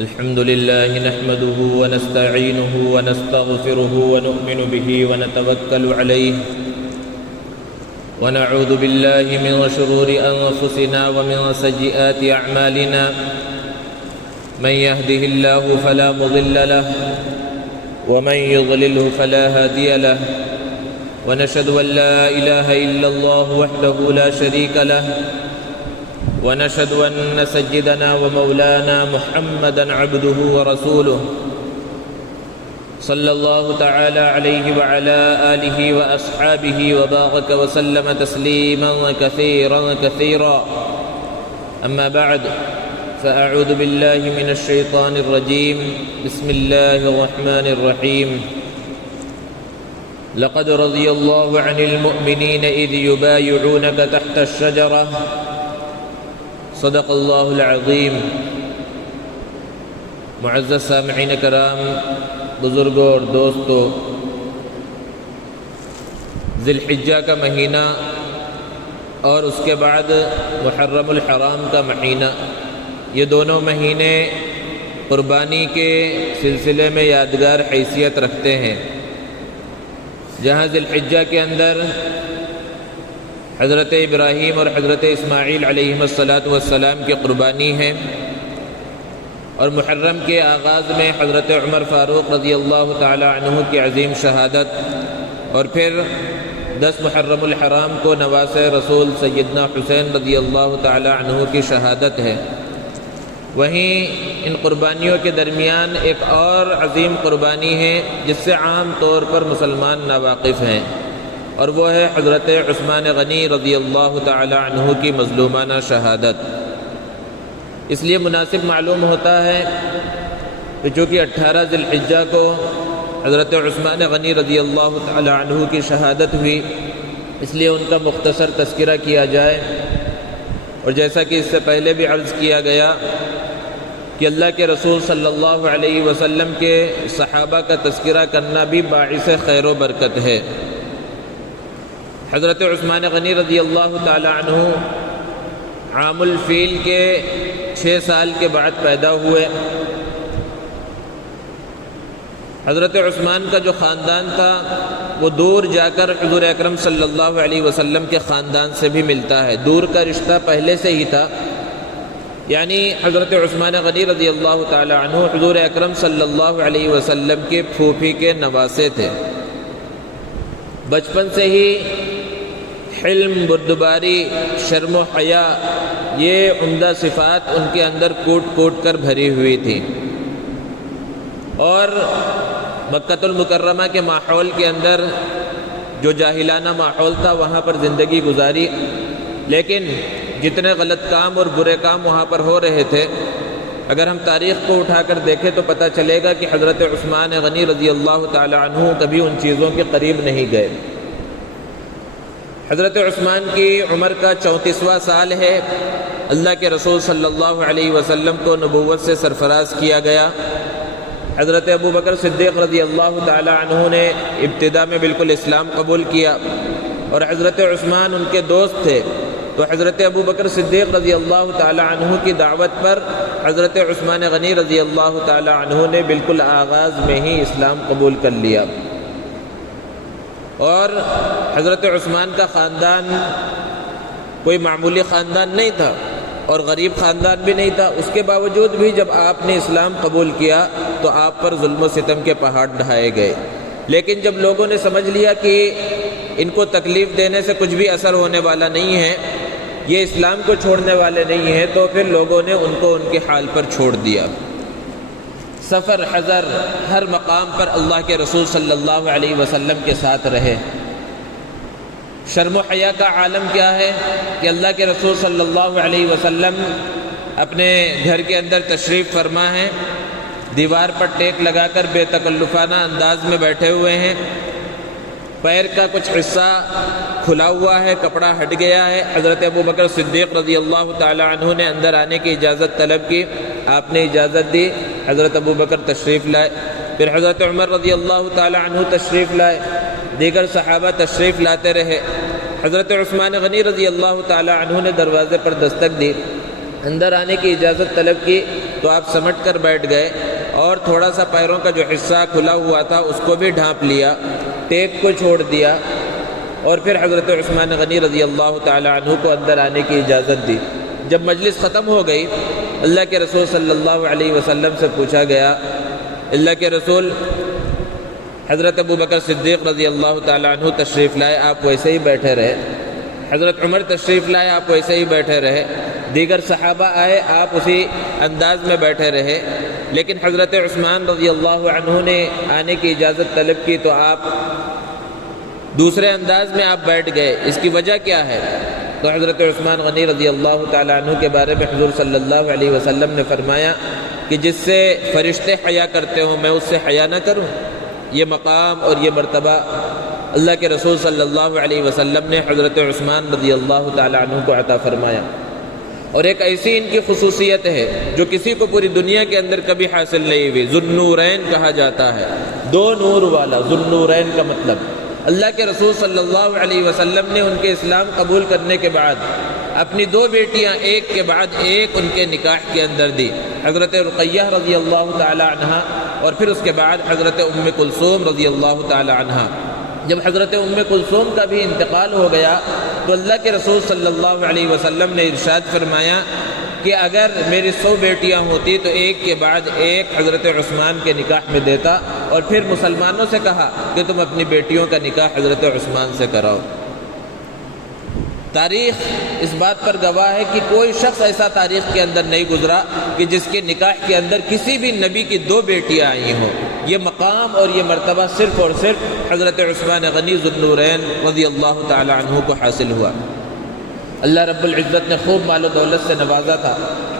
الحمد لله نحمده ونستعينه ونستغفره ونؤمن به ونتوكل عليه ونعوذ بالله من شرور أنفسنا ومن سيئات أعمالنا من يهده الله فلا مضل له ومن يضلله فلا هادي له ونشهد أن لا إله إلا الله وحده لا شريك له ونشهد أن سيدنا ومولانا محمدًا عبده ورسوله صلى الله تعالى عليه وعلى آله وأصحابه وبارك وسلم تسليماً كثيراً أما بعد فأعوذ بالله من الشيطان الرجيم بسم الله الرحمن الرحيم لقد رضي الله عن المؤمنين إذ يبايعونك تحت الشجرة صدق اللہ العظیم۔ معزز سامعین کرام، بزرگوں اور دوستوں، ذی الحجہ کا مہینہ اور اس کے بعد محرم الحرام کا مہینہ، یہ دونوں مہینے قربانی کے سلسلے میں یادگار حیثیت رکھتے ہیں۔ جہاں ذی الحجہ کے اندر حضرت ابراہیم اور حضرت اسماعیل علیہم السلام کی قربانی ہے، اور محرم کے آغاز میں حضرت عمر فاروق رضی اللہ تعالی عنہ کی عظیم شہادت، اور پھر 10 محرم الحرام کو نواسۂ رسول سیدنا حسین رضی اللہ تعالی عنہ کی شہادت ہے۔ وہیں ان قربانیوں کے درمیان ایک اور عظیم قربانی ہے جس سے عام طور پر مسلمان ناواقف ہیں، اور وہ ہے حضرت عثمان غنی رضی اللہ تعالی عنہ کی مظلومانہ شہادت۔ اس لیے مناسب معلوم ہوتا ہے کہ چونکہ 18 ذی الحجہ کو حضرت عثمان غنی رضی اللہ تعالی عنہ کی شہادت ہوئی، اس لیے ان کا مختصر تذکرہ کیا جائے۔ اور جیسا کہ اس سے پہلے بھی عرض کیا گیا کہ اللہ کے رسول صلی اللہ علیہ وسلم کے صحابہ کا تذکرہ کرنا بھی باعث خیر و برکت ہے۔ حضرت عثمان غنی رضی اللہ تعالی عنہ عام الفیل کے 6 سال کے بعد پیدا ہوئے۔ حضرت عثمان کا جو خاندان تھا وہ دور جا کر حضور اکرم صلی اللہ علیہ وسلم کے خاندان سے بھی ملتا ہے، دور کا رشتہ پہلے سے ہی تھا، یعنی حضرت عثمان غنی رضی اللہ تعالی عنہ حضور اکرم صلی اللہ علیہ وسلم کے پھوپھی کے نواسے تھے۔ بچپن سے ہی حلم، بردباری، شرم و حیا، یہ عمدہ صفات ان کے اندر کوٹ کوٹ کر بھری ہوئی تھی، اور مکہ المکرمہ کے ماحول کے اندر جو جاہلانہ ماحول تھا وہاں پر زندگی گزاری، لیکن جتنے غلط کام اور برے کام وہاں پر ہو رہے تھے، اگر ہم تاریخ کو اٹھا کر دیکھیں تو پتہ چلے گا کہ حضرت عثمان غنی رضی اللہ تعالی عنہ کبھی ان چیزوں کے قریب نہیں گئے۔ حضرت عثمان کی عمر کا 34واں سال ہے، اللہ کے رسول صلی اللہ علیہ وسلم کو نبوت سے سرفراز کیا گیا۔ حضرت ابو بکر صدیق رضی اللہ تعالی عنہ نے ابتدا میں بالکل اسلام قبول کیا، اور حضرت عثمان ان کے دوست تھے، تو حضرت ابو بکر صدیق رضی اللہ تعالی عنہ کی دعوت پر حضرت عثمان غنی رضی اللہ تعالی عنہ نے بالکل آغاز میں ہی اسلام قبول کر لیا۔ اور حضرت عثمان کا خاندان کوئی معمولی خاندان نہیں تھا اور غریب خاندان بھی نہیں تھا، اس کے باوجود بھی جب آپ نے اسلام قبول کیا تو آپ پر ظلم و ستم کے پہاڑ ڈھائے گئے، لیکن جب لوگوں نے سمجھ لیا کہ ان کو تکلیف دینے سے کچھ بھی اثر ہونے والا نہیں ہے، یہ اسلام کو چھوڑنے والے نہیں ہیں، تو پھر لوگوں نے ان کو ان کے حال پر چھوڑ دیا۔ سفر حضر ہر مقام پر اللہ کے رسول صلی اللہ علیہ وسلم کے ساتھ رہے۔ شرم و حیا کا عالم کیا ہے کہ اللہ کے رسول صلی اللہ علیہ وسلم اپنے گھر کے اندر تشریف فرما ہیں، دیوار پر ٹیک لگا کر بے تکلفانہ انداز میں بیٹھے ہوئے ہیں، پیر کا کچھ حصہ کھلا ہوا ہے، کپڑا ہٹ گیا ہے۔ حضرت ابو بکر صدیق رضی اللہ تعالی عنہ نے اندر آنے کی اجازت طلب کی، آپ نے اجازت دی، حضرت ابو بکر تشریف لائے، پھر حضرت عمر رضی اللہ تعالی عنہ تشریف لائے، دیگر صحابہ تشریف لاتے رہے۔ حضرت عثمان غنی رضی اللہ تعالی عنہ نے دروازے پر دستک دی، اندر آنے کی اجازت طلب کی، تو آپ سمٹ کر بیٹھ گئے اور تھوڑا سا پیروں کا جو حصہ کھلا ہوا تھا اس کو بھی ڈھانپ لیا، ٹیک کو چھوڑ دیا، اور پھر حضرت عثمان غنی رضی اللہ تعالی عنہ کو اندر آنے کی اجازت دی۔ جب مجلس ختم ہو گئی، اللہ کے رسول صلی اللہ علیہ وسلم سے پوچھا گیا، اللہ کے رسول حضرت ابو بکر صدیق رضی اللہ تعالیٰ عنہ تشریف لائے، آپ ویسے ہی بیٹھے رہے، حضرت عمر تشریف لائے، آپ ویسے ہی بیٹھے رہے، دیگر صحابہ آئے، آپ اسی انداز میں بیٹھے رہے، لیکن حضرت عثمان رضی اللہ عنہ نے آنے کی اجازت طلب کی تو آپ دوسرے انداز میں آپ بیٹھ گئے، اس کی وجہ کیا ہے؟ تو حضرت عثمان غنی رضی اللہ تعالیٰ عنہ کے بارے میں حضور صلی اللہ علیہ وسلم نے فرمایا کہ جس سے فرشتے حیا کرتے ہوں میں اس سے حیا نہ کروں؟ یہ مقام اور یہ مرتبہ اللہ کے رسول صلی اللہ علیہ وسلم نے حضرت عثمان رضی اللہ تعالیٰ عنہ کو عطا فرمایا، اور ایک ایسی ان کی خصوصیت ہے جو کسی کو پوری دنیا کے اندر کبھی حاصل نہیں ہوئی۔ ذو النورین کہا جاتا ہے، دو نور والا، ذو النورین کا مطلب اللہ کے رسول صلی اللہ علیہ وسلم نے ان کے اسلام قبول کرنے کے بعد اپنی دو بیٹیاں ایک کے بعد ایک ان کے نکاح کے اندر دی، حضرت رقیہ رضی اللہ تعالی عنہا، اور پھر اس کے بعد حضرت ام کلثوم رضی اللہ تعالی عنہا۔ جب حضرت ام کلثوم کا بھی انتقال ہو گیا تو اللہ کے رسول صلی اللہ علیہ وسلم نے ارشاد فرمایا کہ اگر میری 100 بیٹیاں ہوتی تو ایک کے بعد ایک حضرت عثمان کے نکاح میں دیتا، اور پھر مسلمانوں سے کہا کہ تم اپنی بیٹیوں کا نکاح حضرت عثمان سے کراؤ۔ تاریخ اس بات پر گواہ ہے کہ کوئی شخص ایسا تاریخ کے اندر نہیں گزرا کہ جس کے نکاح کے اندر کسی بھی نبی کی 2 بیٹیاں آئی ہوں۔ یہ مقام اور یہ مرتبہ صرف اور صرف حضرت عثمان غنی ذو النورین رضی اللہ تعالی عنہ کو حاصل ہوا۔ اللہ رب العزت نے خوب مال و دولت سے نوازا تھا۔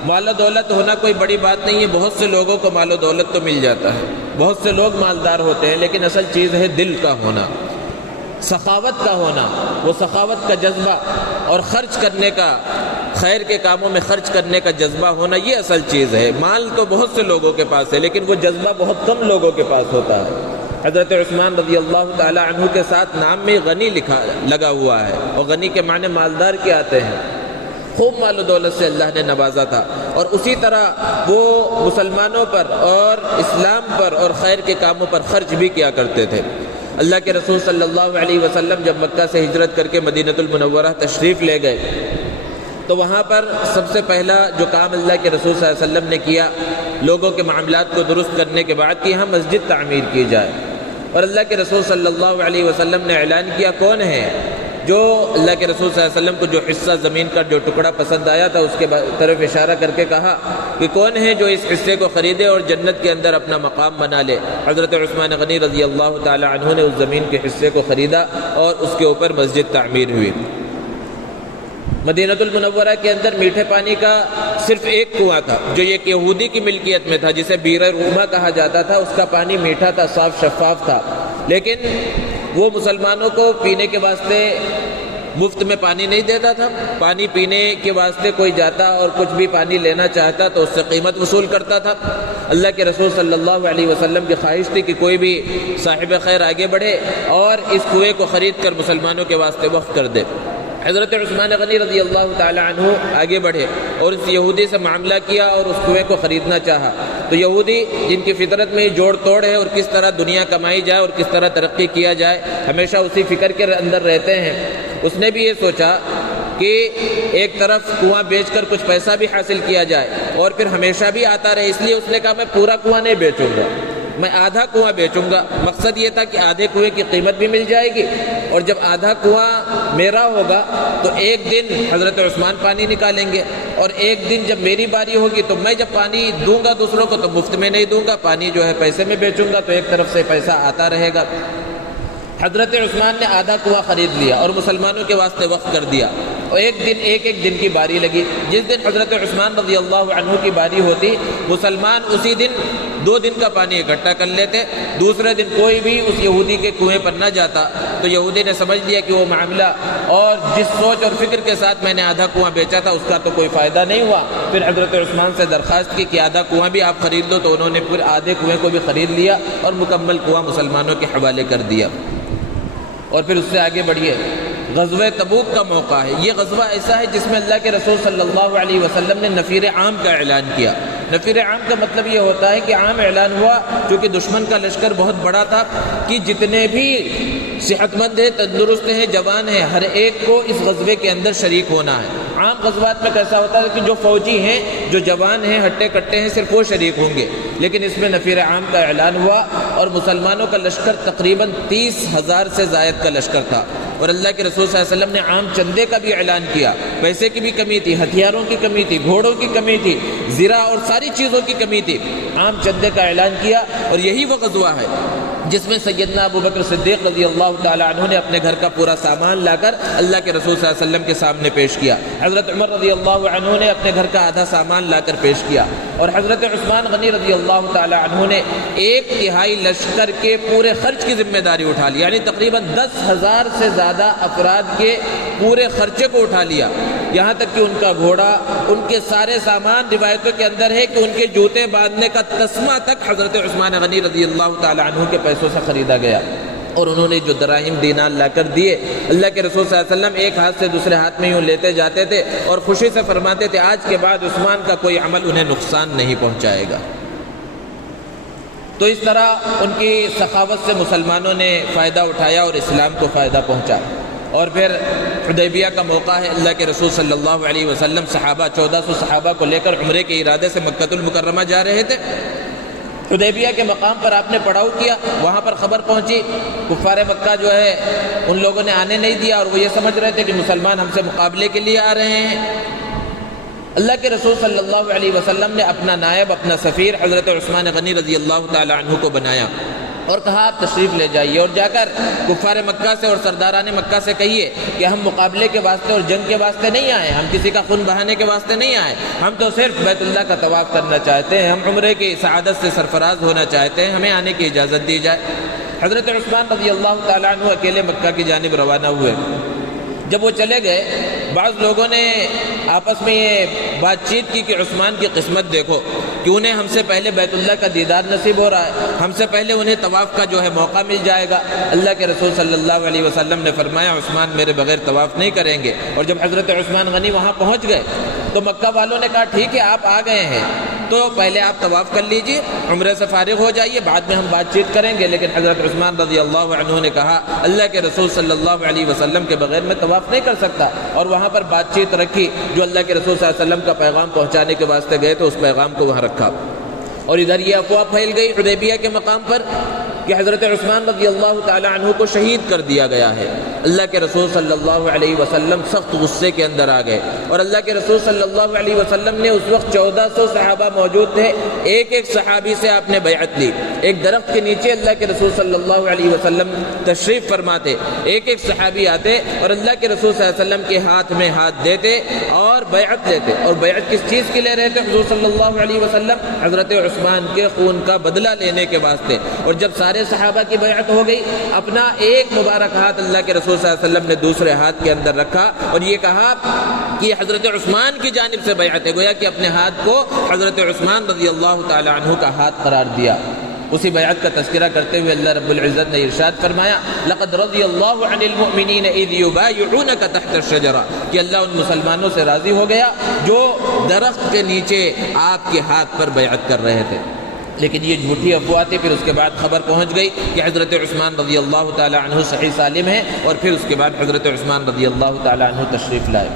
مال و دولت ہونا کوئی بڑی بات نہیں ہے، بہت سے لوگوں کو مال و دولت تو مل جاتا ہے، بہت سے لوگ مالدار ہوتے ہیں، لیکن اصل چیز ہے دل کا ہونا، سخاوت کا ہونا، وہ سخاوت کا جذبہ اور خرچ کرنے کا، خیر کے کاموں میں خرچ کرنے کا جذبہ ہونا، یہ اصل چیز ہے۔ مال تو بہت سے لوگوں کے پاس ہے لیکن وہ جذبہ بہت کم لوگوں کے پاس ہوتا ہے۔ حضرت عثمان رضی اللہ تعالی عنہ کے ساتھ نام میں غنی لگا ہوا ہے، اور غنی کے معنی مالدار کے آتے ہیں۔ خوب مال و دولت سے اللہ نے نوازا تھا، اور اسی طرح وہ مسلمانوں پر اور اسلام پر اور خیر کے کاموں پر خرچ بھی کیا کرتے تھے۔ اللہ کے رسول صلی اللہ علیہ وسلم جب مکہ سے ہجرت کر کے مدینہ المنورہ تشریف لے گئے تو وہاں پر سب سے پہلا جو کام اللہ کے رسول صلی اللہ علیہ وسلم نے کیا، لوگوں کے معاملات کو درست کرنے کے بعد کہ یہاں مسجد تعمیر کی جائے، اور اللہ کے رسول صلی اللہ علیہ وسلم نے اعلان کیا کون ہے جو اللہ کے رسول صلی اللہ علیہ وسلم کو جو حصہ زمین کا جو ٹکڑا پسند آیا تھا اس کے طرف اشارہ کر کے کہا کہ کون ہے جو اس حصے کو خریدے اور جنت کے اندر اپنا مقام بنا لے۔ حضرت عثمان غنی رضی اللہ تعالی عنہ نے اس زمین کے حصے کو خریدا اور اس کے اوپر مسجد تعمیر ہوئی۔ مدینہ المنورہ کے اندر میٹھے پانی کا صرف ایک کنواں تھا جو ایک یہودی کی ملکیت میں تھا، جسے بیر روما کہا جاتا تھا۔ اس کا پانی میٹھا تھا، صاف شفاف تھا، لیکن وہ مسلمانوں کو پینے کے واسطے مفت میں پانی نہیں دیتا تھا۔ پانی پینے کے واسطے کوئی جاتا اور کچھ بھی پانی لینا چاہتا تو اس سے قیمت وصول کرتا تھا۔ اللہ کے رسول صلی اللہ علیہ وسلم کی خواہش تھی کہ کوئی بھی صاحب خیر آگے بڑھے اور اس کنویں کو خرید کر مسلمانوں کے واسطے وقف کر دے۔ حضرت عثمان غنی رضی اللہ تعالی عنہ آگے بڑھے اور اس یہودی سے معاملہ کیا اور اس کنویں کو خریدنا چاہا۔ تو یہودی جن کی فطرت میں جوڑ توڑ ہے اور کس طرح دنیا کمائی جائے اور کس طرح ترقی کیا جائے، ہمیشہ اسی فکر کے اندر رہتے ہیں، اس نے بھی یہ سوچا کہ ایک طرف کنواں بیچ کر کچھ پیسہ بھی حاصل کیا جائے اور پھر ہمیشہ بھی آتا رہے، اس لیے اس نے کہا میں پورا کنواں نہیں بیچوں گا، میں آدھا کنواں بیچوں گا۔ مقصد یہ تھا کہ آدھے کنویں کی قیمت بھی مل جائے گی، اور جب آدھا کنواں میرا ہوگا تو ایک دن حضرت عثمان پانی نکالیں گے، اور ایک دن جب میری باری ہوگی تو میں جب پانی دوں گا دوسروں کو تو مفت میں نہیں دوں گا، پانی جو ہے پیسے میں بیچوں گا، تو ایک طرف سے پیسہ آتا رہے گا۔ حضرت عثمان نے آدھا کنواں خرید لیا اور مسلمانوں کے واسطے وقف کر دیا، اور ایک دن کی باری لگی۔ جس دن حضرت عثمان رضی اللہ عنہ کی باری ہوتی، مسلمان اسی دن 2 دن کا پانی اکٹھا کر لیتے، دوسرے دن کوئی بھی اس یہودی کے کنویں پر نہ جاتا، تو یہودی نے سمجھ لیا کہ وہ معاملہ اور جس سوچ اور فکر کے ساتھ میں نے آدھا کنواں بیچا تھا اس کا تو کوئی فائدہ نہیں ہوا۔ پھر حضرت عثمان سے درخواست کی کہ آدھا کنواں بھی آپ خرید لو، تو انہوں نے پھر آدھے کنویں کو بھی خرید لیا اور مکمل کنواں مسلمانوں کے حوالے کر دیا۔ اور پھر اس سے آگے بڑھیے، غزوہ تبوک کا موقع ہے۔ یہ غزوہ ایسا ہے جس میں اللہ کے رسول صلی اللہ علیہ وسلم نے نفیر عام کا اعلان کیا نفیر عام کا مطلب یہ ہوتا ہے کہ عام اعلان ہوا، چونکہ دشمن کا لشکر بہت بڑا تھا، کہ جتنے بھی صحت مند ہیں، تندرست ہیں، جوان ہیں، ہر ایک کو اس غزوے کے اندر شریک ہونا ہے۔ عام غزوات میں کیسا ہوتا ہے کہ جو فوجی ہیں، جو جوان ہیں، ہٹے کٹے ہیں، صرف وہ شریک ہوں گے، لیکن اس میں نفیر عام کا اعلان ہوا اور مسلمانوں کا لشکر تقریباً 30,000 سے زائد کا لشکر تھا، اور اللہ کے رسول صلی اللہ علیہ وسلم نے عام چندے کا بھی اعلان کیا۔ پیسے کی بھی کمی تھی، ہتھیاروں کی کمی تھی، گھوڑوں کی کمی تھی، زرع اور ساری چیزوں کی کمی تھی، عام چندے کا اعلان کیا، اور یہی وہ غزوہ ہے جس میں سیدنا ابو بکر صدیق رضی اللہ تعالی عنہ نے اپنے گھر کا پورا سامان لا کر اللہ کے رسول صلی اللہ علیہ وسلم کے سامنے پیش کیا، حضرت عمر رضی اللہ عنہ نے اپنے گھر کا آدھا سامان لا کر پیش کیا، اور حضرت عثمان غنی رضی اللہ تعالی عنہ نے 1/3 لشکر کے پورے خرچ کی ذمہ داری اٹھا لی، یعنی تقریباً 10,000 سے زیادہ افراد کے پورے خرچے کو اٹھا لیا، یہاں تک کہ ان کا گھوڑا، ان کے سارے سامان، روایتوں کے اندر ہے کہ ان کے جوتے باندھنے کا تسمہ تک حضرت عثمان غنی رضی اللہ تعالی عنہ کے پیسوں سے خریدا گیا، اور انہوں نے جو دراہم دینار لا کر دیے، اللہ کے رسول صلی اللہ علیہ وسلم ایک ہاتھ سے دوسرے ہاتھ میں یوں لیتے جاتے تھے اور خوشی سے فرماتے تھے آج کے بعد عثمان کا کوئی عمل انہیں نقصان نہیں پہنچائے گا۔ تو اس طرح ان کی سخاوت سے مسلمانوں نے فائدہ اٹھایا اور اسلام کو فائدہ پہنچا۔ اور پھر حدیبیہ کا موقع ہے، اللہ کے رسول صلی اللہ علیہ وسلم 1400 صحابہ کو لے کر عمرے کے ارادے سے مکۃ المکرمہ جا رہے تھے۔ حدیبیہ کے مقام پر آپ نے پڑاؤ کیا، وہاں پر خبر پہنچی، کفار مکہ جو ہے ان لوگوں نے آنے نہیں دیا، اور وہ یہ سمجھ رہے تھے کہ مسلمان ہم سے مقابلے کے لیے آ رہے ہیں۔ اللہ کے رسول صلی اللہ علیہ وسلم نے اپنا نائب، اپنا سفیر حضرت عثمان غنی رضی اللہ تعالی عنہ کو بنایا اور کہا آپ تشریف لے جائیے اور جا کر کفار مکہ سے اور سرداران مکہ سے کہیے کہ ہم مقابلے کے واسطے اور جنگ کے واسطے نہیں آئے، ہم کسی کا خون بہانے کے واسطے نہیں آئے، ہم تو صرف بیت اللہ کا طواف کرنا چاہتے ہیں، ہم عمرے کی سعادت سے سرفراز ہونا چاہتے ہیں، ہمیں آنے کی اجازت دی جائے۔ حضرت عثمان رضی اللہ تعالیٰ عنہ اکیلے مکہ کی جانب روانہ ہوئے۔ جب وہ چلے گئے، بعض لوگوں نے آپس میں یہ بات چیت کی کہ عثمان کی قسمت دیکھو کہ انہیں ہم سے پہلے بیت اللہ کا دیدار نصیب ہو رہا ہے، ہم سے پہلے انہیں طواف کا جو ہے موقع مل جائے گا۔ اللہ کے رسول صلی اللہ علیہ وسلم نے فرمایا عثمان میرے بغیر طواف نہیں کریں گے۔ اور جب حضرت عثمان غنی وہاں پہنچ گئے تو مکہ والوں نے کہا ٹھیک ہے آپ آ گئے ہیں تو پہلے آپ طواف کر لیجئے، عمرے سے فارغ ہو جائیے، بعد میں ہم بات چیت کریں گے۔ لیکن حضرت عثمان رضی اللہ عنہ نے کہا اللہ کے رسول صلی اللہ علیہ وسلم کے بغیر میں طواف نہیں کر سکتا، اور وہاں پر بات چیت رکھی، جو اللہ کے رسول صلی اللہ علیہ وسلم کا پیغام پہنچانے کے واسطے گئے تو اس پیغام کو وہاں رکھا۔ اور ادھر یہ افواہ پھیل گئی حدیبیہ کے مقام پر کہ حضرت عثمان رضی اللہ تعالی عنہ کو شہید کر دیا گیا ہے۔ اللہ کے رسول صلی اللہ علیہ وسلم سخت غصے کے اندر آ گئے، اور اللہ کے رسول صلی اللہ علیہ وسلم نے اس وقت 1400 صحابہ موجود تھے، ایک ایک صحابی سے آپ نے بیعت لی۔ ایک درخت کے نیچے اللہ کے رسول صلی اللہ علیہ وسلم تشریف فرماتے، ایک ایک صحابی آتے اور اللہ کے رسول صلی اللہ علیہ وسلم کے ہاتھ میں ہاتھ دیتے اور بیعت لیتے۔ اور بیعت کس چیز کے لے رہے تھے حضور صلی اللہ علیہ وسلم؟ حضرت عثمان کے خون کا بدلہ لینے کے واسطے۔ اور جب سارے صحابہ کی بیعت ہو گئی، اپنا ایک مبارک ہاتھ اللہ کے رسول صلی اللہ علیہ وسلم نے دوسرے ہاتھ کے اندر رکھا اور یہ کہا کہ حضرت عثمان کی جانب سے بیعت ہے، گویا کہ اپنے ہاتھ کو حضرت عثمان رضی اللہ تعالی عنہ کا ہاتھ قرار دیا۔ اسی بیعت کا تذکرہ کرتے ہوئے اللہ رب العزت نے ارشاد فرمایا لقد رضی اللہ عن المؤمنین اذ یبایعونک تحت الشجرہ، کہ اللہ ان مسلمانوں سے راضی ہو گیا جو درخت کے نیچے آپ کے ہاتھ پر بیعت کر رہے تھے۔ لیکن یہ جھوٹی افواہ تھی۔ پھر اس کے بعد خبر پہنچ گئی کہ حضرت عثمان رضی اللہ تعالی عنہ صحیح سالم ہے، اور پھر اس کے بعد حضرت عثمان رضی اللہ تعالی عنہ تشریف لائے۔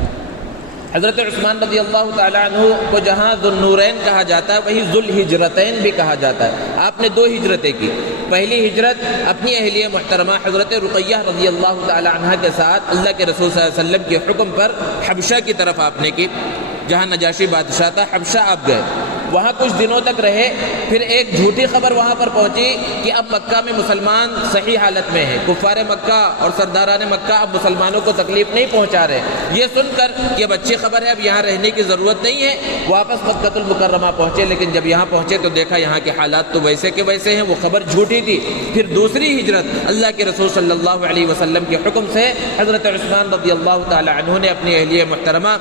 حضرت عثمان رضی اللہ تعالی عنہ کو جہاں ذو النورین کہا جاتا ہے وہی ذو الہجرتین بھی کہا جاتا ہے۔ آپ نے 2 ہجرتیں کی۔ پہلی ہجرت اپنی اہلیہ محترمہ حضرت رقیہ رضی اللہ تعالی عنہ کے ساتھ اللہ کے رسول صلی اللہ علیہ وسلم کے حکم پر حبشہ کی طرف آپ نے کی، جہاں نجاشی بادشاہ تھا۔ حبشہ آپ گئے، وہاں کچھ دنوں تک رہے۔ پھر ایک جھوٹی خبر وہاں پر پہنچی کہ اب مکہ میں مسلمان صحیح حالت میں ہیں، کفار مکہ اور سرداران مکہ اب مسلمانوں کو تکلیف نہیں پہنچا رہے۔ یہ سن کر کہ اب اچھی خبر ہے، اب یہاں رہنے کی ضرورت نہیں ہے، واپس مکہ المکرمہ پہنچے۔ لیکن جب یہاں پہنچے تو دیکھا یہاں کے حالات تو ویسے کے ویسے ہیں، وہ خبر جھوٹی تھی۔ پھر دوسری ہجرت اللہ کے رسول صلی اللہ علیہ وسلم کے حکم سے حضرت عثمان رضی اللہ تعالی عنہ نے اپنی اہلیہ محترمہ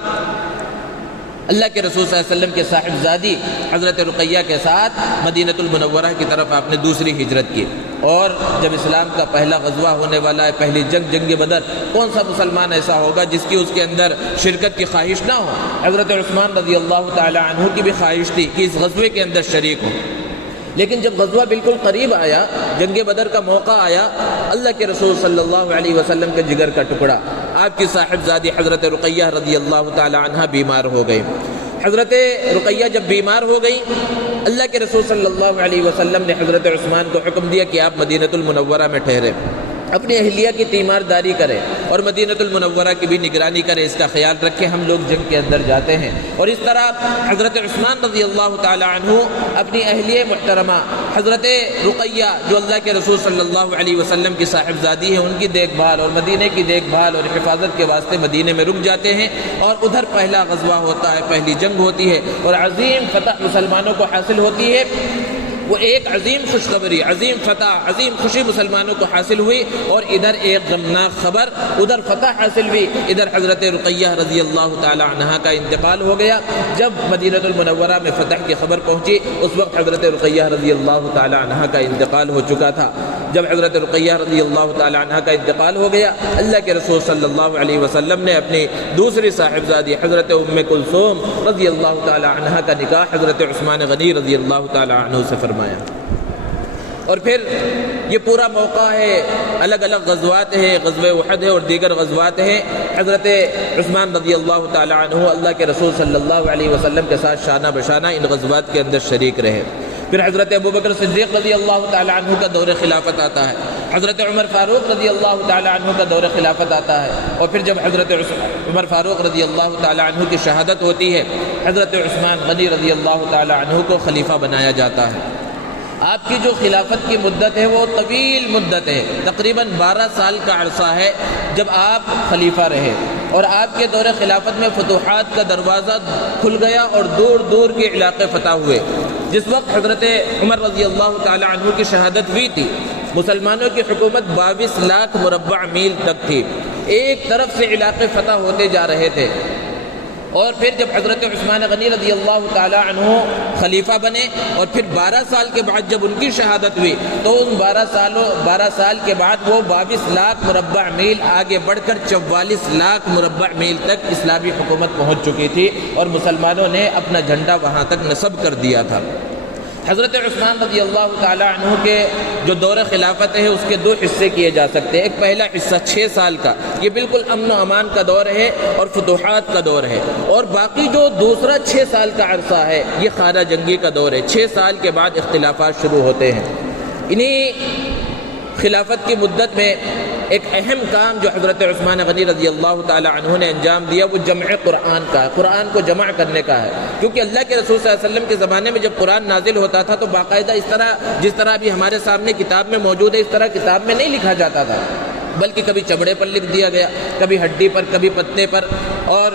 اللہ کے رسول صلی اللہ علیہ وسلم کے صاحبزادی حضرت رقیہ کے ساتھ مدینۃ المنورہ کی طرف آپ نے دوسری ہجرت کی۔ اور جب اسلام کا پہلا غزوہ ہونے والا ہے، پہلی جنگ بدر، کون سا مسلمان ایسا ہوگا جس کی اس کے اندر شرکت کی خواہش نہ ہو؟ حضرت عثمان رضی اللہ تعالی عنہ کی بھی خواہش تھی کہ اس غزوے کے اندر شریک ہوں، لیکن جب غزوہ بالکل قریب آیا، جنگ بدر کا موقع آیا، اللہ کے رسول صلی اللہ علیہ وسلم کے جگر کا ٹکڑا آپ کی صاحبزادی حضرت رقیہ رضی اللہ تعالی عنہ بیمار ہو گئی۔ حضرت رقیہ جب بیمار ہو گئی، اللہ کے رسول صلی اللہ علیہ وسلم نے حضرت عثمان کو حکم دیا کہ آپ مدینۃ المنورہ میں ٹھہرے، اپنی اہلیہ کی تیمارداری کرے اور مدینۃ المنورہ کی بھی نگرانی کرے، اس کا خیال رکھے، ہم لوگ جنگ کے اندر جاتے ہیں۔ اور اس طرح حضرت عثمان رضی اللہ تعالی عنہ اپنی اہلیہ محترمہ حضرت رقیہ جو اللہ کے رسول صلی اللہ علیہ وسلم کی صاحبزادی ہے، ان کی دیکھ بھال اور مدینے کی دیکھ بھال اور حفاظت کے واسطے مدینے میں رک جاتے ہیں، اور ادھر پہلا غزوہ ہوتا ہے، پہلی جنگ ہوتی ہے اور عظیم فتح مسلمانوں کو حاصل ہوتی ہے۔ وہ ایک عظیم خوشخبری، عظیم فتح، عظیم خوشی مسلمانوں کو حاصل ہوئی، اور ادھر ایک غمناک خبر، ادھر فتح حاصل ہوئی، ادھر حضرت رقیہ رضی اللہ تعالی عنہا کا انتقال ہو گیا۔ جب مدینۃ المنورہ میں فتح کی خبر پہنچی، اس وقت حضرت رقیہ رضی اللہ تعالی عنہا کا انتقال ہو چکا تھا۔ جب حضرت رقیہ رضی اللہ تعالی عنہا کا انتقال ہو گیا، اللہ کے رسول صلی اللہ علیہ وسلم نے اپنی دوسری صاحبزادی حضرت ام کلثوم رضی اللہ تعالی عنہا کا نکاح حضرت عثمان غنی رضی اللہ تعالی عنہ سے فرمایا۔ اور پھر یہ پورا موقع ہے، الگ الگ غزوات ہیں، غزوہ احد ہے اور دیگر غزوات ہیں۔ حضرت عثمان رضی اللہ تعالی عنہ اللہ کے رسول صلی اللہ علیہ وسلم کے ساتھ شانہ بشانہ ان غزوات کے اندر شریک رہے۔ پھر حضرت ابوبکر صدیق رضی اللہ تعالی عنہ کا دور خلافت آتا ہے، حضرت عمر فاروق رضی اللہ تعالی عنہ کا دور خلافت آتا ہے، اور پھر جب حضرت عمر فاروق رضی اللہ تعالی عنہ کی شہادت ہوتی ہے، حضرت عثمان غنی رضی اللہ تعالی عنہ کو خلیفہ بنایا جاتا ہے۔ آپ کی جو خلافت کی مدت ہے وہ طویل مدت ہے، تقریباً 12 سال کا عرصہ ہے جب آپ خلیفہ رہے، اور آپ کے دور خلافت میں فتوحات کا دروازہ کھل گیا اور دور دور کے علاقے فتح ہوئے۔ جس وقت حضرت عمر رضی اللہ تعالی عنہ کی شہادت ہوئی تھی، مسلمانوں کی حکومت 22 لاکھ مربع میل تک تھی، ایک طرف سے علاقے فتح ہوتے جا رہے تھے۔ اور پھر جب حضرت عثمان غنی رضی اللہ تعالی عنہ خلیفہ بنے، اور پھر 12 سال کے بعد جب ان کی شہادت ہوئی، تو ان 12 سال کے بعد وہ 22 لاکھ مربع میل آگے بڑھ کر 44 لاکھ مربع میل تک اسلامی حکومت پہنچ چکی تھی، اور مسلمانوں نے اپنا جھنڈا وہاں تک نصب کر دیا تھا۔ حضرت عثمان رضی اللہ تعالی عنہ کے جو دور خلافت ہے اس کے 2 حصے کیے جا سکتے ہیں۔ ایک پہلا حصہ 6 سال کا، یہ بالکل امن و امان کا دور ہے اور فتوحات کا دور ہے، اور باقی جو دوسرا 6 سال کا عرصہ ہے یہ خانہ جنگی کا دور ہے۔ 6 سال کے بعد اختلافات شروع ہوتے ہیں۔ انہی خلافت کی مدت میں ایک اہم کام جو حضرت عثمان غنی رضی اللہ تعالی عنہ نے انجام دیا وہ جمع قرآن کا ہے، قرآن کو جمع کرنے کا ہے، کیونکہ اللہ کے رسول صلی اللہ علیہ وسلم کے زمانے میں جب قرآن نازل ہوتا تھا تو باقاعدہ اس طرح جس طرح ابھی ہمارے سامنے کتاب میں موجود ہے اس طرح کتاب میں نہیں لکھا جاتا تھا، بلکہ کبھی چمڑے پر لکھ دیا گیا، کبھی ہڈی پر، کبھی پتے پر اور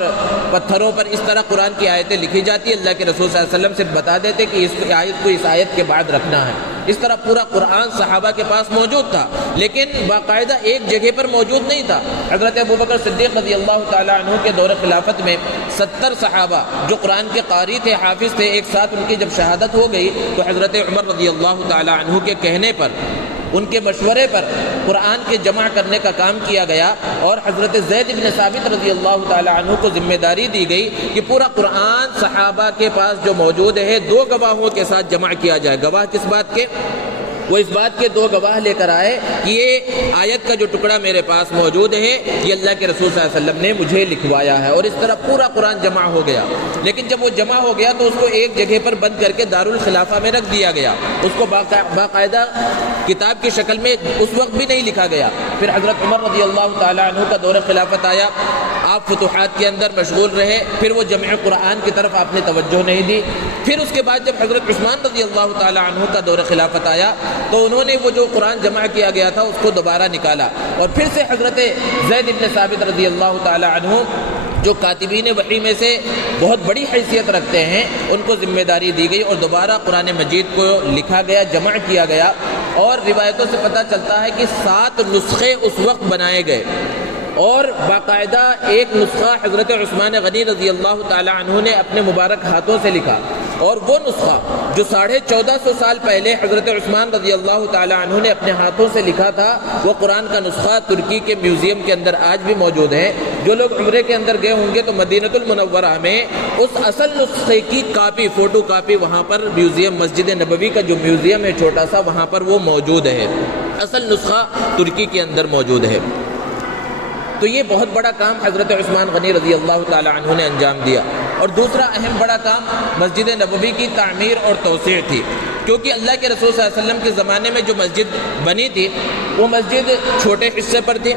پتھروں پر، اس طرح قرآن کی آیتیں لکھی جاتی ہیں۔ اللہ کے رسول صلی اللہ علیہ وسلم صرف بتا دیتے کہ اس آیت کو اس آیت کے بعد رکھنا ہے۔ اس طرح پورا قرآن صحابہ کے پاس موجود تھا، لیکن باقاعدہ ایک جگہ پر موجود نہیں تھا۔ حضرت ابوبکر صدیق رضی اللہ تعالی عنہ کے دور خلافت میں 70 صحابہ جو قرآن کے قاری تھے، حافظ تھے، ایک ساتھ ان کی جب شہادت ہو گئی تو حضرت عمر رضی اللہ تعالی عنہ کے کہنے پر، ان کے مشورے پر قرآن کے جمع کرنے کا کام کیا گیا، اور حضرت زید بن ثابت رضی اللہ تعالی عنہ کو ذمہ داری دی گئی کہ پورا قرآن صحابہ کے پاس جو موجود ہے 2 گواہوں کے ساتھ جمع کیا جائے۔ گواہ کس بات کے؟ وہ اس بات کے 2 گواہ لے کر آئے کہ یہ آیت کا جو ٹکڑا میرے پاس موجود ہے یہ اللہ کے رسول صلی اللہ علیہ وسلم نے مجھے لکھوایا ہے، اور اس طرح پورا قرآن جمع ہو گیا۔ لیکن جب وہ جمع ہو گیا تو اس کو ایک جگہ پر بند کر کے دارالخلافہ میں رکھ دیا گیا، اس کو باقاعدہ کتاب کی شکل میں اس وقت بھی نہیں لکھا گیا۔ پھر حضرت عمر رضی اللہ تعالی عنہ کا دور خلافت آیا، آپ فتوحات کے اندر مشغول رہے، پھر وہ جمع قرآن کی طرف آپ نے توجہ نہیں دی۔ پھر اس کے بعد جب حضرت عثمان رضی اللہ تعالی عنہ کا دور خلافت آیا تو انہوں نے وہ جو قرآن جمع کیا گیا تھا اس کو دوبارہ نکالا، اور پھر سے حضرت زید بن ثابت رضی اللہ تعالی عنہ جو کاتبین وحی میں سے بہت بڑی حیثیت رکھتے ہیں ان کو ذمہ داری دی گئی، اور دوبارہ قرآن مجید کو لکھا گیا، جمع کیا گیا، اور روایتوں سے پتہ چلتا ہے کہ 7 نسخے اس وقت بنائے گئے، اور باقاعدہ ایک نسخہ حضرت عثمان غنی رضی اللہ تعالی عنہ نے اپنے مبارک ہاتھوں سے لکھا، اور وہ نسخہ جو 1450 سال پہلے حضرت عثمان رضی اللہ تعالی عنہ نے اپنے ہاتھوں سے لکھا تھا، وہ قرآن کا نسخہ ترکی کے میوزیم کے اندر آج بھی موجود ہے۔ جو لوگ عمرے کے اندر گئے ہوں گے تو مدینہ المنورہ میں اس اصل نسخے کی کاپی، فوٹو کاپی وہاں پر میوزیم، مسجد نبوی کا جو میوزیم ہے چھوٹا سا، وہاں پر وہ موجود ہے، اصل نسخہ ترکی کے اندر موجود ہے۔ تو یہ بہت بڑا کام حضرت عثمان غنی رضی اللہ تعالی عنہ نے انجام دیا۔ اور دوسرا اہم بڑا کام مسجد نبوی کی تعمیر اور توسیع تھی، کیونکہ اللہ کے رسول صلی اللہ علیہ وسلم کے زمانے میں جو مسجد بنی تھی وہ مسجد چھوٹے حصے پر تھی،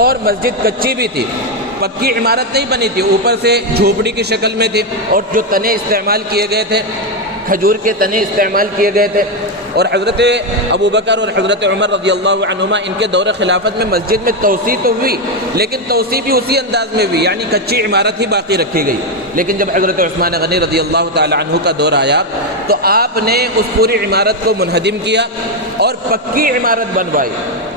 اور مسجد کچی بھی تھی، پکی عمارت نہیں بنی تھی، اوپر سے جھوپڑی کی شکل میں تھی، اور جو تنے استعمال کیے گئے تھے کھجور کے تنے استعمال کیے گئے تھے۔ اور حضرت ابوبکر اور حضرت عمر رضی اللہ عنہما ان کے دور خلافت میں مسجد میں توسیع تو ہوئی، لیکن توسیع بھی اسی انداز میں ہوئی، یعنی کچی عمارت ہی باقی رکھی گئی۔ لیکن جب حضرت عثمان غنی رضی اللہ تعالی عنہ کا دور آیا تو آپ نے اس پوری عمارت کو منہدم کیا اور پکی عمارت بنوائی۔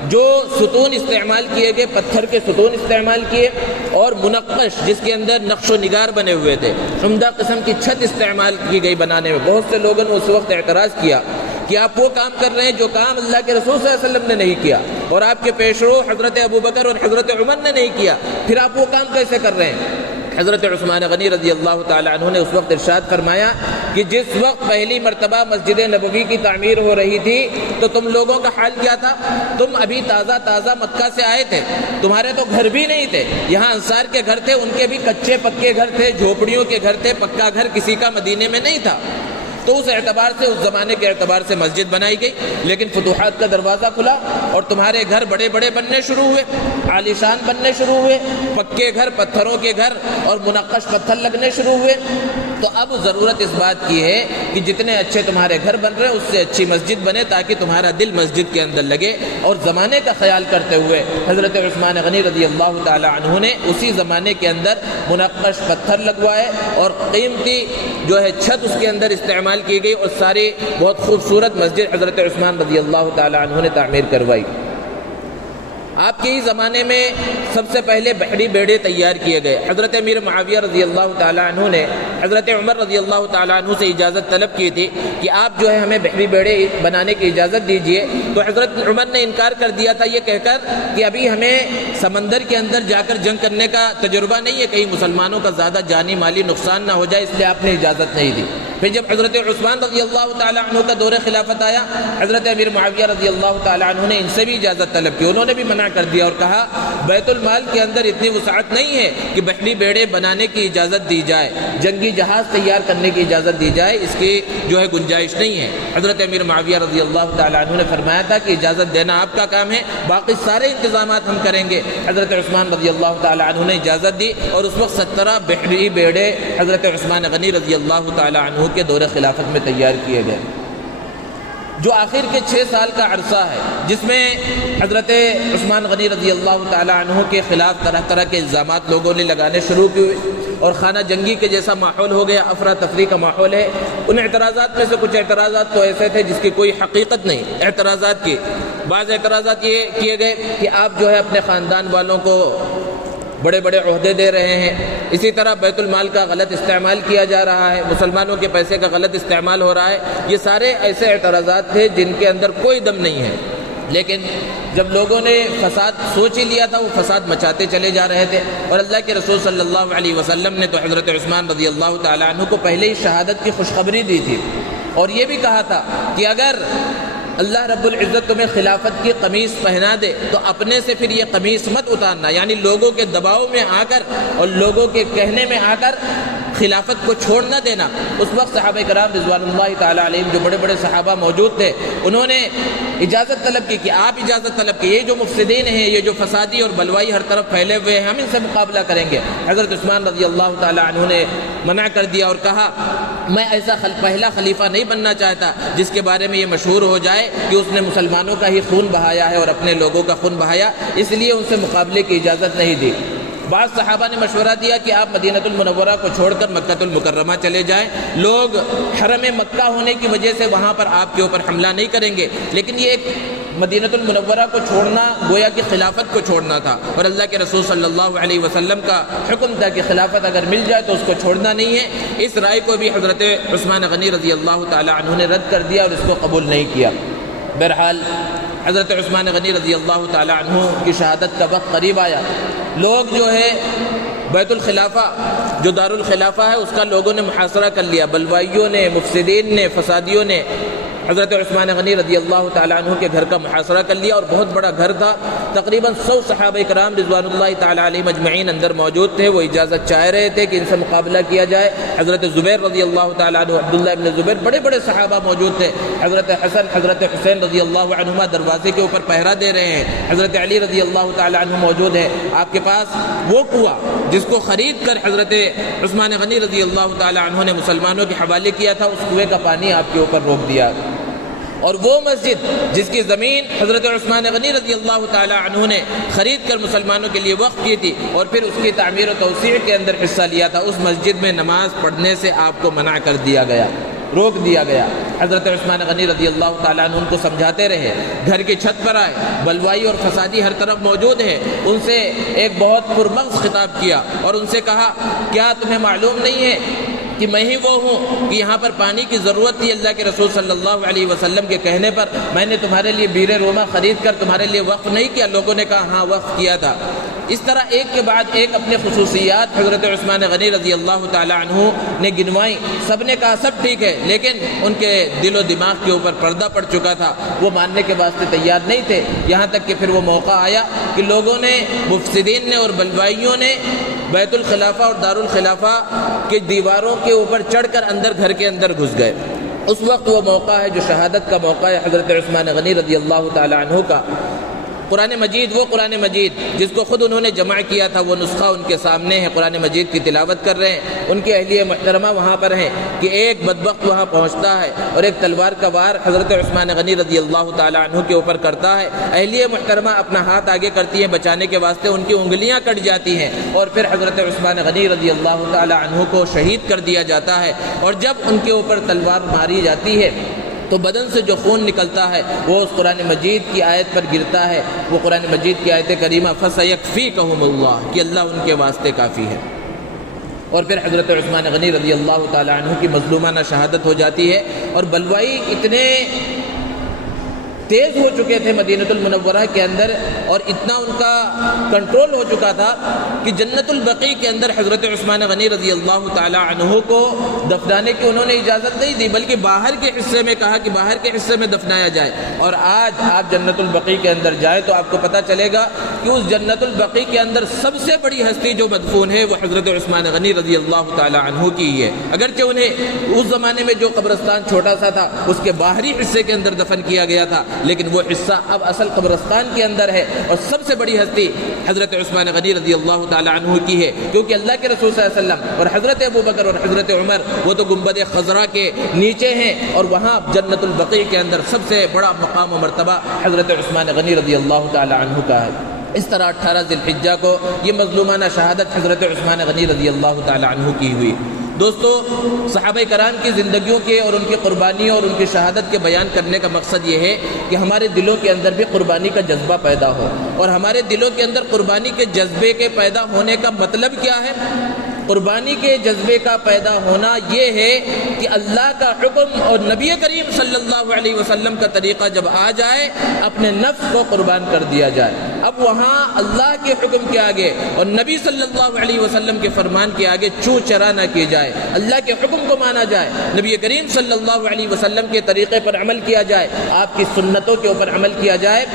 جو ستون استعمال کیے گئے، پتھر کے ستون استعمال کیے، اور منقش جس کے اندر نقش و نگار بنے ہوئے تھے، عمدہ قسم کی چھت استعمال کی گئی بنانے میں۔ بہت سے لوگوں نے اس وقت اعتراض کیا کہ آپ وہ کام کر رہے ہیں جو کام اللہ کے رسول صلی اللہ علیہ وسلم نے نہیں کیا، اور آپ کے پیشرو حضرت ابوبکر اور حضرت عمر نے نہیں کیا، پھر آپ وہ کام کیسے کر رہے ہیں؟ حضرت عثمان غنی رضی اللہ تعالی عنہ نے اس وقت ارشاد فرمایا کہ جس وقت پہلی مرتبہ مسجد نبوی کی تعمیر ہو رہی تھی تو تم لوگوں کا حال کیا تھا؟ تم ابھی تازہ مکہ سے آئے تھے، تمہارے تو گھر بھی نہیں تھے، یہاں انصار کے گھر تھے، ان کے بھی کچے پکے گھر تھے، جھوپڑیوں کے گھر تھے، پکا گھر کسی کا مدینے میں نہیں تھا۔ تو اس اعتبار سے، اس زمانے کے اعتبار سے مسجد بنائی گئی، لیکن فتوحات کا دروازہ کھلا اور تمہارے گھر بڑے بڑے بننے شروع ہوئے، عالیشان بننے شروع ہوئے، پکے گھر، پتھروں کے گھر اور منقش پتھر لگنے شروع ہوئے۔ تو اب ضرورت اس بات کی ہے کہ جتنے اچھے تمہارے گھر بن رہے ہیں اس سے اچھی مسجد بنے، تاکہ تمہارا دل مسجد کے اندر لگے۔ اور زمانے کا خیال کرتے ہوئے حضرت عثمان غنی رضی اللہ تعالی عنہ نے اسی زمانے کے اندر منقش پتھر لگوائے اور قیمتی جو ہے چھت اس کے اندر استعمال کی گئی، اور ساری بہت خوبصورت مسجد حضرت عثمان رضی اللہ تعالی عنہ نے تعمیر کروائی۔ آپ کے ہی زمانے میں سب سے پہلے بحری بیڑے تیار کیے گئے۔ حضرت امیر معاویہ رضی اللہ تعالی عنہ نے حضرت عمر رضی اللہ تعالی عنہ سے اجازت طلب کی تھی کہ آپ جو ہے ہمیں بحری بیڑے بنانے کی اجازت دیجیے، تو حضرت عمر نے انکار کر دیا تھا یہ کہہ کر کہ ابھی ہمیں سمندر کے اندر جا کر جنگ کرنے کا تجربہ نہیں ہے، کہیں مسلمانوں کا زیادہ جانی مالی نقصان نہ ہو جائے، اس لیے آپ نے اجازت نہیں دی۔ پھر جب حضرت عثمان رضی اللہ تعالی عنہ کا دور خلافت آیا، حضرت امیر معاویہ رضی اللہ تعالی عنہ نے ان سے بھی اجازت طلب کی، انہوں نے بھی منع کر دیا اور کہا بیت المال کے اندر اتنی وسعت نہیں ہے کہ بحری بیڑے بنانے کی اجازت دی جائے، جنگی جہاز تیار کرنے کی اجازت دی جائے، اس کی جو ہے گنجائش نہیں ہے۔ حضرت امیر معاویہ رضی اللہ تعالی عنہ نے فرمایا تھا کہ اجازت دینا آپ کا کام ہے، باقی سارے انتظامات ہم کریں گے۔ حضرت عثمان رضی اللہ تعالی عنہ نے اجازت دی، اور اس وقت 17 بحری بیڑے حضرت عثمان غنی رضی اللہ تعالی عنہ کے دور خلافت میں تیار کیے گئے، جو آخر کے 6 سال کا عرصہ ہے، جس میں حضرت عثمان غنی رضی اللہ تعالی عنہ کے خلاف طرح طرح کے الزامات لوگوں نے لگانے شروع کیے، اور خانہ جنگی کے جیسا ماحول ہو گیا، افراتفری کا ماحول ہے۔ ان اعتراضات میں سے کچھ اعتراضات تو ایسے تھے جس کی کوئی حقیقت نہیں، اعتراضات کی بعض اعتراضات یہ کیے گئے کہ آپ جو ہے اپنے خاندان والوں کو بڑے بڑے عہدے دے رہے ہیں، اسی طرح بیت المال کا غلط استعمال کیا جا رہا ہے، مسلمانوں کے پیسے کا غلط استعمال ہو رہا ہے۔ یہ سارے ایسے اعتراضات تھے جن کے اندر کوئی دم نہیں ہے، لیکن جب لوگوں نے فساد سوچ ہی لیا تھا، وہ فساد مچاتے چلے جا رہے تھے۔ اور اللہ کے رسول صلی اللہ علیہ وسلم نے تو حضرت عثمان رضی اللہ تعالی عنہ کو پہلے ہی شہادت کی خوشخبری دی تھی، اور یہ بھی کہا تھا کہ اگر اللہ رب العزت تمہیں خلافت کی قمیص پہنا دے تو اپنے سے پھر یہ قمیص مت اتارنا، یعنی لوگوں کے دباؤ میں آ کر اور لوگوں کے کہنے میں آ کر خلافت کو چھوڑ نہ دینا۔ اس وقت صحابہ کرام رضوان اللہ تعالی علیہم جو بڑے بڑے صحابہ موجود تھے، انہوں نے اجازت طلب کی کہ آپ اجازت طلب کی، یہ جو مفسدین ہیں، یہ جو فسادی اور بلوائی ہر طرف پھیلے ہوئے ہیں، ہم ان سے مقابلہ کریں گے۔ حضرت عثمان رضی اللہ تعالی عنہ نے منع کر دیا اور کہا میں ایسا پہلا خلیفہ نہیں بننا چاہتا جس کے بارے میں یہ مشہور ہو جائے کہ اس نے مسلمانوں کا ہی خون بہایا ہے اور اپنے لوگوں کا خون بہایا، اس لیے ان سے مقابلے کی اجازت نہیں دی۔ بعض صحابہ نے مشورہ دیا کہ آپ مدینہ المنورہ کو چھوڑ کر مکہ المکرمہ چلے جائیں، لوگ حرم مکہ ہونے کی وجہ سے وہاں پر آپ کے اوپر حملہ نہیں کریں گے، لیکن یہ ایک مدینہ المنورہ کو چھوڑنا گویا کہ خلافت کو چھوڑنا تھا، اور اللہ کے رسول صلی اللہ علیہ وسلم کا حکم تھا کہ خلافت اگر مل جائے تو اس کو چھوڑنا نہیں ہے۔ اس رائے کو بھی حضرت عثمان غنی رضی اللہ تعالی عنہ نے رد کر دیا اور اس کو قبول نہیں کیا۔ بہرحال حضرت عثمان غنی رضی اللہ تعالی عنہ کی شہادت کا وقت قریب آیا۔ لوگ جو ہے بیت الخلافہ جو دار الخلافہ ہے اس کا لوگوں نے محاصرہ کر لیا، بلوائیوں نے، مفسدین نے، فسادیوں نے حضرت عثمان غنی رضی اللہ تعالیٰ عنہ کے گھر کا محاصرہ کر لیا، اور بہت بڑا گھر تھا، تقریباً 100 صحابہ کرام رضوان اللہ تعالیٰ علیہم اجمعین اندر موجود تھے۔ وہ اجازت چاہ رہے تھے کہ ان سے مقابلہ کیا جائے۔ حضرت زبیر رضی اللہ تعالیٰ عنہ، عبداللہ ابن زبیر، بڑے بڑے صحابہ موجود تھے۔ حضرت حسن، حضرت حسین رضی اللہ عنہما دروازے کے اوپر پہرا دے رہے ہیں۔ حضرت علی رضی اللہ تعالیٰ عنہ موجود ہے۔ آپ کے پاس وہ کنواں جس کو خرید کر حضرت عثمان غنی رضی اللہ تعالیٰ عنہ نے مسلمانوں کے حوالے کیا تھا، اس کنویں کا پانی آپ کے اوپر روک دیا، اور وہ مسجد جس کی زمین حضرت عثمان غنی رضی اللہ تعالیٰ عنہ نے خرید کر مسلمانوں کے لیے وقف کی تھی اور پھر اس کی تعمیر و توسیع کے اندر حصہ لیا تھا، اس مسجد میں نماز پڑھنے سے آپ کو منع کر دیا گیا، روک دیا گیا۔ حضرت عثمان غنی رضی اللہ تعالیٰ عنہ ان کو سمجھاتے رہے، گھر کی چھت پر آئے، بلوائی اور فسادی ہر طرف موجود ہے، ان سے ایک بہت پرمغز خطاب کیا اور ان سے کہا، کیا تمہیں معلوم نہیں ہے کہ میں ہی وہ ہوں کہ یہاں پر پانی کی ضرورت تھی، اللہ کے رسول صلی اللہ علیہ وسلم کے کہنے پر میں نے تمہارے لیے بیر روما خرید کر تمہارے لیے وقف نہیں کیا؟ لوگوں نے کہا ہاں وقف کیا تھا۔ اس طرح ایک کے بعد ایک اپنے خصوصیات حضرت عثمان غنی رضی اللہ تعالی عنہ نے گنوائی۔ سب نے کہا سب ٹھیک ہے، لیکن ان کے دل و دماغ کے اوپر پردہ پڑ چکا تھا، وہ ماننے کے واسطے تیار نہیں تھے، یہاں تک کہ پھر وہ موقع آیا کہ لوگوں نے، مفسدین نے اور بلوائیوں نے بیت الخلافہ اور دار الخلافہ کے دیواروں کے اوپر چڑھ کر اندر گھر کے اندر گھس گئے۔ اس وقت وہ موقع ہے جو شہادت کا موقع ہے حضرت عثمان غنی رضی اللہ تعالی عنہ کا۔ قرآن مجید، وہ قرآن مجید جس کو خود انہوں نے جمع کیا تھا، وہ نسخہ ان کے سامنے ہے، قرآن مجید کی تلاوت کر رہے ہیں، ان کی اہلیہ محترمہ وہاں پر ہیں کہ ایک بدبخت وہاں پہنچتا ہے اور ایک تلوار کا وار حضرت عثمان غنی رضی اللہ تعالی عنہ کے اوپر کرتا ہے، اہلیہ محترمہ اپنا ہاتھ آگے کرتی ہیں بچانے کے واسطے، ان کی انگلیاں کٹ جاتی ہیں اور پھر حضرت عثمان غنی رضی اللہ تعالی عنہ کو شہید کر دیا جاتا ہے، اور جب ان کے اوپر تلوار ماری جاتی ہے تو بدن سے جو خون نکلتا ہے وہ اس قرآن مجید کی آیت پر گرتا ہے، وہ قرآن مجید کی آیت کریمہ فَسَيَكْفِيكَهُمُ اللَّهُ کہ اللہ ان کے واسطے کافی ہے۔ اور پھر حضرت عثمان غنی رضی اللہ تعالی عنہ کی مظلومانہ شہادت ہو جاتی ہے، اور بلوائی اتنے تیز ہو چکے تھے مدینہ المنورہ کے اندر اور اتنا ان کا کنٹرول ہو چکا تھا کہ جنت البقیع کے اندر حضرت عثمان غنی رضی اللہ تعالی عنہ کو دفنانے کی انہوں نے اجازت نہیں دی، بلکہ باہر کے حصے میں کہا کہ باہر کے حصے میں دفنایا جائے۔ اور آج آپ جنت البقیع کے اندر جائیں تو آپ کو پتہ چلے گا کہ اس جنت البقیع کے اندر سب سے بڑی ہستی جو مدفون ہے وہ حضرت عثمان غنی رضی اللہ تعالی عنہ کی ہی ہے، اگرچہ انہیں اس زمانے میں جو قبرستان چھوٹا سا تھا اس کے باہری حصے کے اندر دفن کیا گیا تھا، لیکن وہ حصہ اب اصل قبرستان کے اندر ہے، اور سب سے بڑی ہستی حضرت عثمان غنی رضی اللہ تعالی عنہ کی ہے، کیونکہ اللہ کے رسول صلی اللہ علیہ وسلم اور حضرت ابوبکر اور حضرت عمر وہ تو گنبد خضرا کے نیچے ہیں، اور وہاں جنت البقیع کے اندر سب سے بڑا مقام و مرتبہ حضرت عثمان غنی رضی اللہ تعالی عنہ کا ہے۔ اس طرح 18 ذی الحجہ کو یہ مظلومانہ شہادت حضرت عثمان غنی رضی اللہ تعالی عنہ کی ہوئی۔ دوستو، صحابہ کرام کی زندگیوں کے اور ان کی قربانیوں اور ان کی شہادت کے بیان کرنے کا مقصد یہ ہے کہ ہمارے دلوں کے اندر بھی قربانی کا جذبہ پیدا ہو، اور ہمارے دلوں کے اندر قربانی کے جذبے کے پیدا ہونے کا مطلب کیا ہے؟ قربانی کے جذبے کا پیدا ہونا یہ ہے کہ اللہ کا حکم اور نبی کریم صلی اللہ علیہ وسلم کا طریقہ جب آ جائے اپنے نفس کو قربان کر دیا جائے۔ اب وہاں اللہ کے حکم کے آگے اور نبی صلی اللہ علیہ وسلم کے فرمان کے آگے چوں چرا نہ کی جائے، اللہ کے حکم کو مانا جائے، نبی کریم صلی اللہ علیہ وسلم کے طریقے پر عمل کیا جائے، آپ کی سنتوں کے اوپر عمل کیا جائے۔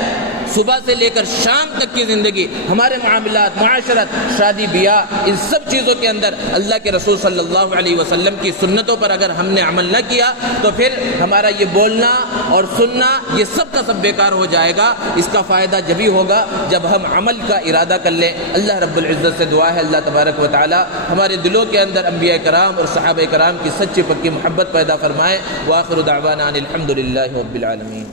صبح سے لے کر شام تک کی زندگی، ہمارے معاملات، معاشرت، شادی بیاہ، ان سب چیزوں کے اندر اللہ کے رسول صلی اللہ علیہ وسلم کی سنتوں پر اگر ہم نے عمل نہ کیا تو پھر ہمارا یہ بولنا اور سننا یہ سب کا سب بیکار ہو جائے گا۔ اس کا فائدہ جبھی ہوگا جب ہم عمل کا ارادہ کر لیں۔ اللہ رب العزت سے دعا ہے اللہ تبارک و تعالی ہمارے دلوں کے اندر انبیاء کرام اور صحابہ کرام کی سچی پکی محبت پیدا فرمائے۔ وآخر دعوانا ان الحمد للہ رب العالمین۔